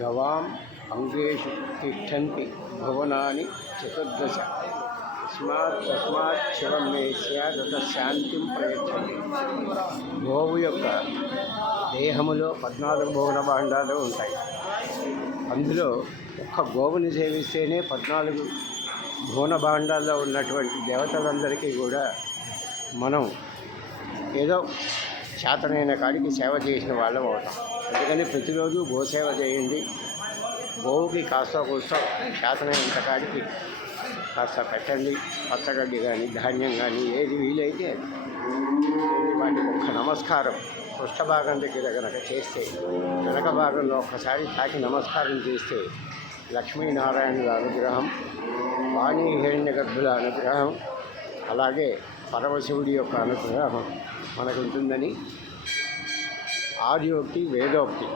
గవాం అంగేషు తిష్టంతి భువనాని చతుర్దశ తస్మాత్ శివం మే స్యాదత శాంతిం ప్రయచ్చండి. గోవు యొక్క దేహములో 14 భువన భాండాలు ఉంటాయి. అందులో ఒక్క గోవుని సేవిస్తేనే 14 భువన భాండాల్లో ఉన్నటువంటి దేవతలందరికీ కూడా మనం ఏదో చేతనైన కాడికి సేవ చేసిన వాళ్ళం అవుతాం. అందుకని ప్రతిరోజు గోసేవ చేయండి. గోవుకి కాస్త కూస్తో చేతనైనంత కాడికి కాస్త పెట్టండి. పచ్చగడ్డి కానీ ధాన్యం కానీ ఏది వీలైతే వాటికి ఒక్క నమస్కారం పృష్ఠభాగం దగ్గర కనుక చేస్తే, వెనక భాగంలో ఒక్కసారి తాకి నమస్కారం చేస్తే లక్ష్మీనారాయణుల అనుగ్రహం, వాణి హిరణ్య గర్భుల అనుగ్రహం, అలాగే పరమశివుడి యొక్క అనుగ్రహం మనకు ఉంటుందని ఆర్యోక్తి వేదోక్తి.